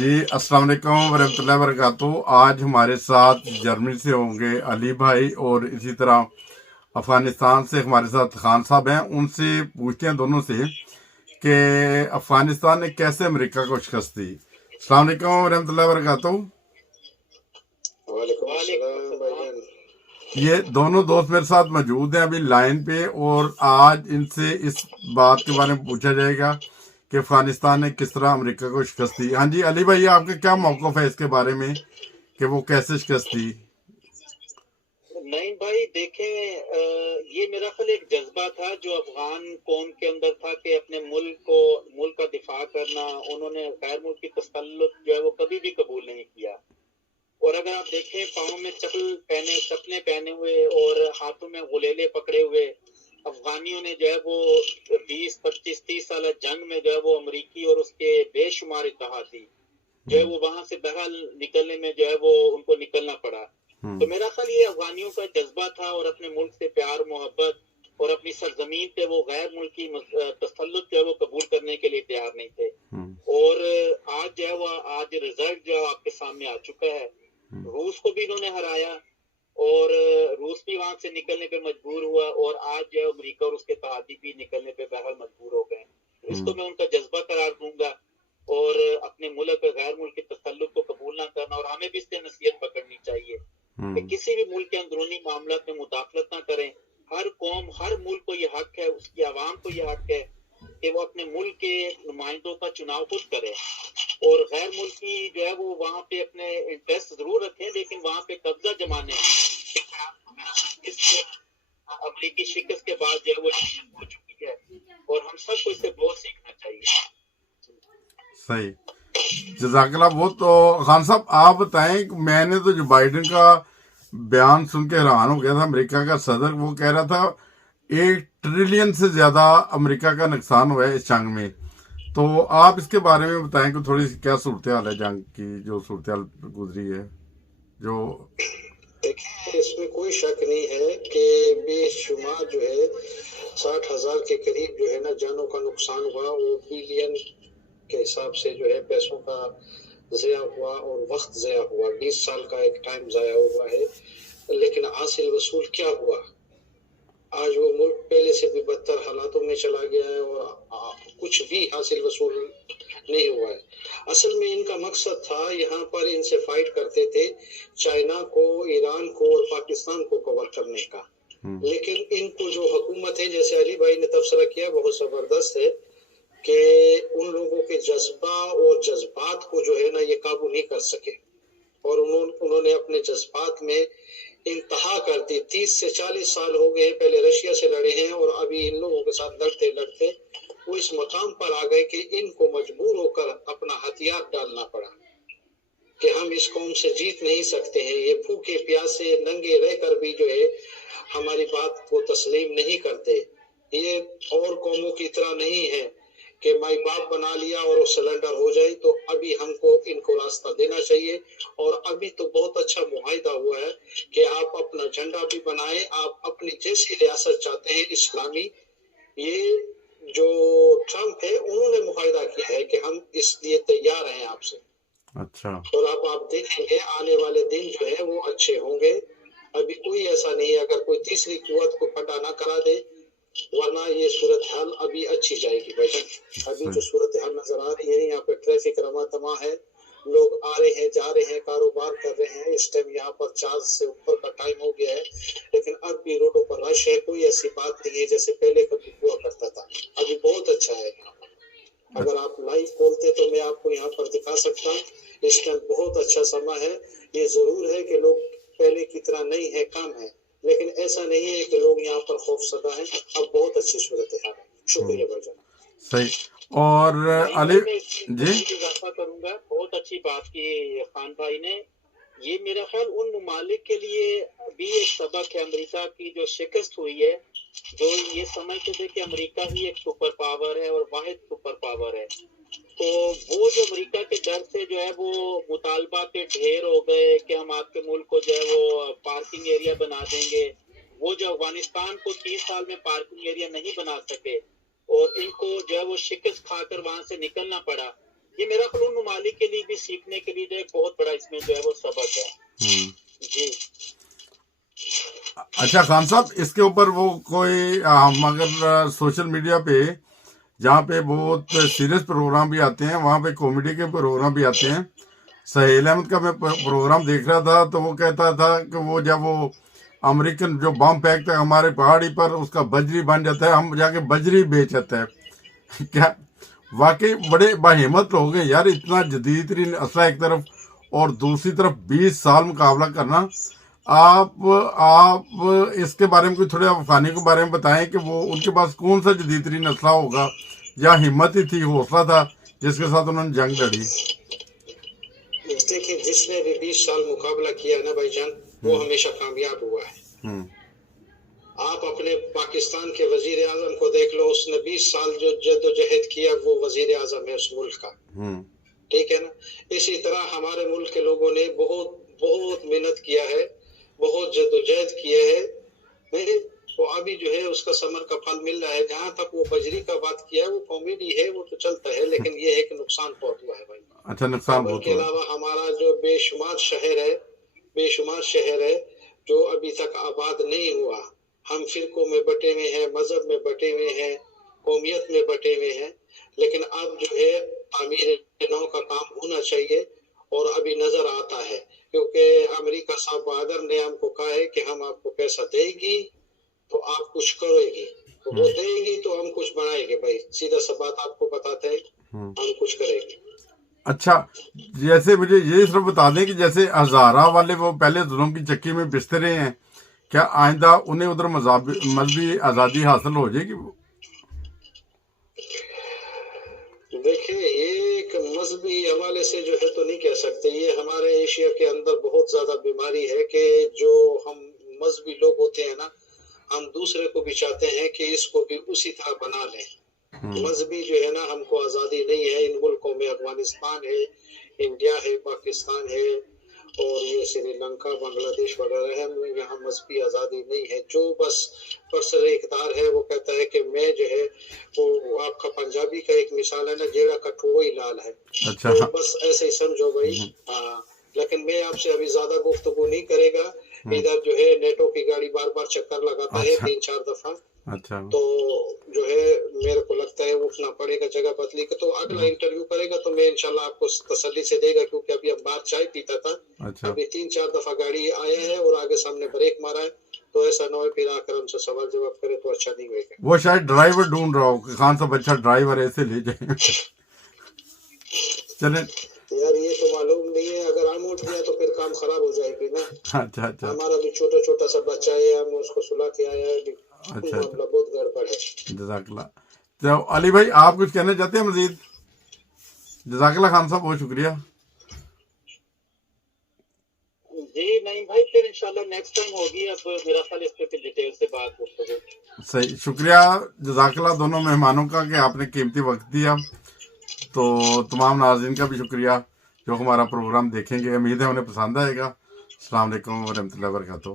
जी अस्सलाम वालेकुम वरहमतुल्लाहि वबरकातुहू। आज हमारे साथ जर्मनी से होंगे अली भाई और इसी तरह अफगानिस्तान से हमारे साथ खान साहब हैं। उनसे पूछते हैं दोनों से कि अफगानिस्तान ने कैसे अमेरिका को शिकस्त दी। अस्सलाम वालेकुम वरहमतुल्लाहि वबरकातुहू। वालेकुम अस्सलाम भाईजान। ये दोनों दोस्त मेरे साथ मौजूद हैं अभी लाइन पे, और आज इनसे इस बात के बारे में पूछा जाएगा कि अफगानिस्तान ने किस तरह अमेरिका को शिकस्त दी। हाँ जी अली भाई, आपका क्या मौक़िफ़ है इसके बारे में कि वो कैसे शिकस्त दी? नहीं भाई देखें, ये मेरा ख्याल एक जज्बा था जो अफगान कौम के अंदर था कि अपने मुल्क का दिफा करना। उन्होंने गैर मुल्की तसल्लुत जो है वो कभी भी कबूल नहीं किया। और अगर आप देखें, पाँव में चप्पलें पहने हुए और हाथों में गुलेले पकड़े हुए अफगानियों ने जो है वो 20, 25, 30 साल जंग में जो है वो अमरीकी और उसके बेशुमार इत्तेहादी जो है वो वहां से बहरहाल निकलने में जो है वो उनको निकलना पड़ा। तो मेरा ख्याल ये अफगानियों का जज्बा था और अपने मुल्क से प्यार मोहब्बत और अपनी सरजमीन पे वो गैर मुल्की तसल्लुत जो है वो कबूल करने के लिए तैयार नहीं थे। और आज जो है वो आज रिजल्ट जो है आपके सामने आ चुका है। रूस को भी इन्होंने हराया और रूस भी वहां से निकलने पे मजबूर हुआ, और आज जो है अमरीका और उसके तहादी भी निकलने पे बहरहाल मजबूर हो गए। इसको मैं उनका जज्बा करार दूंगा और अपने मुल्क गैर मुल्क के तसल्लुत को कबूल ना करना। और हमें भी इससे नसीहत पकड़नी चाहिए कि किसी भी मुल्क के अंदरूनी मामला में मुदाखलत ना करें। हर कौम, हर मुल्क को ये हक है, उसकी आवाम को ये हक है कि वो अपने मुल्क के नुमाइंदों का चुनाव खुद करे। और गैर मुल्की जो है वो वहाँ पे अपने इंटरेस्ट जरूर रखें, लेकिन वहाँ पे कब्जा जमाने इस अमरीकी शिकस्त के बाद जो है वो हो चुकी है और हम सबको इससे बहुत सीखना चाहिए। सही, जज़ाकल्लाह। वो तो खान साहब आप बताएं कि मैंने तो जो बाइडेन का बयान सुन के हैरान हो गया था, अमेरिका का सदर वो कह रहा था 1 ट्रिलियन से ज्यादा अमेरिका का नुकसान हुआ है इस जंग में। तो आप इसके बारे में बताएं कि थोड़ी सी क्या सूरत हाल है जंग की, जो सूरत हाल गुजरी है जो। देखिए, इसमें कोई शक नहीं है कि बेशुमार जो है 60,000 के करीब जो है ना जानों का नुकसान हुआ। वो बिलियन के हिसाब से जो है पैसों का ज़या हुआ और वक्त ज़या हुआ। 20 साल का एक टाइम ज़ाया हुआ है। लेकिन हासिल वसूल क्या हुआ? आज वो मुल्क पहले से भी बदतर हालातों में चला गया है और कुछ भी हासिल वसूल नहीं हुआ है। असल में इनका मकसद था, यहाँ पर इनसे फाइट करते थे चाइना को, ईरान को और पाकिस्तान को कवर करने का। लेकिन इनको जो हुकूमत है, जैसे अली भाई ने तबसरा किया, बहुत जबरदस्त है कि उन लोगों के जज्बा और जज्बात को जो है ना ये काबू नहीं कर सके और उन्होंने अपने जज्बात में इंतहा कर दी। 30 से 40 साल हो गए, पहले रशिया से लड़े हैं और अभी इन लोगों के साथ लड़ते लड़ते वो इस मकाम पर आ गए कि इनको मजबूर होकर अपना हथियार डालना पड़ा कि हम इस कौम से जीत नहीं सकते हैं। ये भूखे प्यासे नंगे रहकर भी जो है हमारी बात को तस्लीम नहीं करते। ये और कौमों की तरह नहीं है कि माई बाप बना लिया और वो सिलेंडर हो जाए। तो अभी हमको इनको रास्ता देना चाहिए। और अभी तो बहुत अच्छा मुआहिदा हुआ है कि आप अपना झंडा भी बनाए, आप अपनी जैसी रियासत चाहते हैं इस्लामी। ये जो ट्रम्प है उन्होंने मुआहिदा किया है कि हम इसलिए तैयार हैं आपसे। अच्छा, और आप देखेंगे आने वाले दिन जो है वो अच्छे होंगे। अभी कोई ऐसा नहीं है अगर कोई तीसरी कुव्वत को फटा ना करा दे, वरना ये सूरत हाल अभी अच्छी जाएगी भाईजान। अभी जो सूरत हाल नजर आ रही है, यहाँ पे ट्रैफिक रमा तमा है, लोग आ रहे हैं जा रहे हैं, कारोबार कर रहे हैं। इस टाइम यहाँ पर 4 से ऊपर का टाइम हो गया है, लेकिन अब भी रोडों पर रश है। कोई ऐसी बात नहीं है जैसे पहले कभी हुआ करता था। अभी बहुत अच्छा है यहाँ पर। अगर आप लाइव खोलते तो मैं आपको यहाँ पर दिखा सकता हूँ। इस टाइम बहुत अच्छा समय है। ये जरूर है कि लोग पहले की तरह नहीं है, कम है, लेकिन ऐसा नहीं है कि लोग यहाँ पर खौफ सदा है। अब बहुत अच्छी सूरत हाल है। शुक्रिया भाईजान। सही। और अली जी इजाफा करूंगा, बहुत अच्छी बात की खान भाई ने। ये मेरा ख्याल उन ममालिक के लिए भी एक सबक है। अमेरिका की जो शिकस्त हुई है, जो ये समझते थे कि अमेरिका ही एक सुपर पावर है और वाहिद सुपर पावर है, तो वो जो अमेरिका के डर से जो है वो मुतालबा के ढेर हो गए कि हम आपके मुल्क को जो है वो पार्किंग एरिया बना देंगे। वो जो अफगानिस्तान को 30 साल में पार्किंग एरिया नहीं बना सके और इनको जो है वो शिकस्त खाकर वहां से निकलना पड़ा। یہ میرا خیال ان ممالک کے لیے بھی سیکھنے کے لیے جو ایک بہت بڑا اس میں جو ہے وہ سبق ہے. جی اچھا خان صاحب، اس کے اوپر وہ کوئی ہم اگر سوشل میڈیا پہ جہاں پہ بہت سیریس پروگرام بھی آتے ہیں، وہاں پہ کامیڈی کے پروگرام بھی آتے ہیں. سہیل احمد کا میں پروگرام دیکھ رہا تھا تو وہ کہتا تھا کہ وہ جب وہ امریکن جو بم پھینکتا ہے ہمارے پہاڑی پر، اس کا بجری بن جاتا ہے، ہم جا کے بجری بیچ آتا ہے. کیا واقعی بڑے باہمت لوگ ہیں یار، اتنا جدید ترین اسلحہ ایک طرف اور دوسری طرف 20 سال مقابلہ کرنا. آپ اس کے بارے میں کوئی تھوڑے افغانی کے بارے میں بتائیں کہ وہ ان کے پاس کون سا جدید ترین اسلحہ ہوگا، یا ہمت ہی تھی، حوصلہ تھا جس کے ساتھ انہوں نے جنگ لڑی. دیکھیں، جس نے بھی 20 سال مقابلہ کیا نا بھائی جان، وہ ہمیشہ کامیاب ہوا ہے. آپ اپنے پاکستان کے وزیر اعظم کو دیکھ لو، اس نے 20 سال جو جد و جہد کیا، وہ وزیر اعظم ہے اس ملک کا. ٹھیک ہے نا. اسی طرح ہمارے ملک کے لوگوں نے بہت بہت محنت کیا ہے، بہت جد و جہد کیے ہے، تو ابھی جو ہے اس کا ثمر کا پھل مل رہا ہے. جہاں تک وہ بجری کا بات کیا ہے، وہ کامیڈی ہے، وہ تو چلتا ہے، لیکن یہ ہے کہ نقصان بہت ہوا ہے بھائی. اچھا، نقصان کابل بہت کے ہوا. علاوہ ہمارا جو بے شمار شہر ہے جو ابھی تک آباد نہیں ہوا. ہم فرقوں میں بٹے ہوئے ہیں، مذہب میں بٹے ہوئے ہیں، قومیت میں بٹے ہوئے ہیں، لیکن اب جو ہے تعمیر نو کا کام ہونا چاہیے. اور ابھی نظر آتا ہے، کیونکہ امریکہ صاحب بہادر نے ہم کو کہا ہے کہ ہم آپ کو پیسہ دے گی تو آپ کچھ کرے گی، وہ دے گی تو ہم کچھ بنائیں گے. بھائی سیدھا سا بات آپ کو بتاتے ہیں، ہم کچھ کریں گے. اچھا، جیسے مجھے یہ صرف بتا دیں کہ جیسے ہزارہ والے وہ پہلے ظلم کی چکی میں بسترے ہیں، کیا آئندہ انہیں ادھر مذہبی آزادی حاصل ہو جائے گی؟ دیکھیں، ایک مذہبی حوالے سے جو ہے تو نہیں کہہ سکتے. یہ ہمارے ایشیا کے اندر بہت زیادہ بیماری ہے کہ جو ہم مذہبی لوگ ہوتے ہیں نا، ہم دوسرے کو بھی چاہتے ہیں کہ اس کو بھی اسی طرح بنا لیں. مذہبی جو ہے نا، ہم کو آزادی نہیں ہے ان ملکوں میں. افغانستان ہے، انڈیا ہے، پاکستان ہے، اور یہ سری لنکا، بنگلہ دیش وغیرہ ہے، یہاں مذہبی آزادی نہیں ہے. جو بس پرسر اقتدار ہے وہ کہتا ہے کہ میں جو ہے وہ آپ کا پنجابی کا ایک مثال ہے نا، جیڑا کٹھو وہی لال ہے. اچھا، تو بس ایسے ہی سمجھو بھائی. ہاں، لیکن میں آپ سے ابھی زیادہ گفتگو نہیں کرے گا. ادھر جو ہے نیٹو کی گاڑی بار بار چکر لگاتا ہے 3-4 دفعہ. اچھا، تو جو ہے میرے کو لگتا ہے اٹھنا پڑے گا جگہ بدلی کا. تو اگلا انٹرویو کرے گا تو میں انشاءاللہ آپ کو تسلی سے دے گا، کیونکہ ابھی ہم باہر چائے پیتا تھا. اچھا. ابھی 3-4 دفعہ گاڑی آیا ہے اور آگے سامنے بریک مارا ہے. تو ایسا نہ ہو پھر آ کر ہم سے سوال جواب کرے تو اچھا نہیں ہوئے گا. وہ شاید ڈرائیور ڈھونڈ رہا ہو کہ خان صاحب اچھا ڈرائیور ایسے لے جائیں. چلیں یار، یہ تو معلوم نہیں ہے، اگر ہم اٹھ گیا تو پھر کام خراب ہو جائے گی نا. اچھا، ہمارا بھی چھوٹا سا بچہ ہے، ہم اس کو سلا کے آیا ہے. اچھا، معاملہ بہت گڑبڑ ہے. جزاک اللہ. تو علی بھائی، آپ کچھ کہنا چاہتے ہیں مزید؟ جزاک اللہ خان صاحب، بہت شکریہ. جی نہیں بھائی، پھر انشاءاللہ نیکسٹ ٹائم ہوگی. اب میرا خیال اس پہ پھر ڈیٹیل سے بات گفتگو. صحیح، شکریہ جزاک اللہ دونوں مہمانوں کا کہ آپ نے قیمتی وقت دیا. تو تمام ناظرین کا بھی شکریہ جو ہمارا پروگرام دیکھیں گے. امید ہے انہیں پسند آئے گا. السلام علیکم ورحمۃ اللہ وبرکاتہ.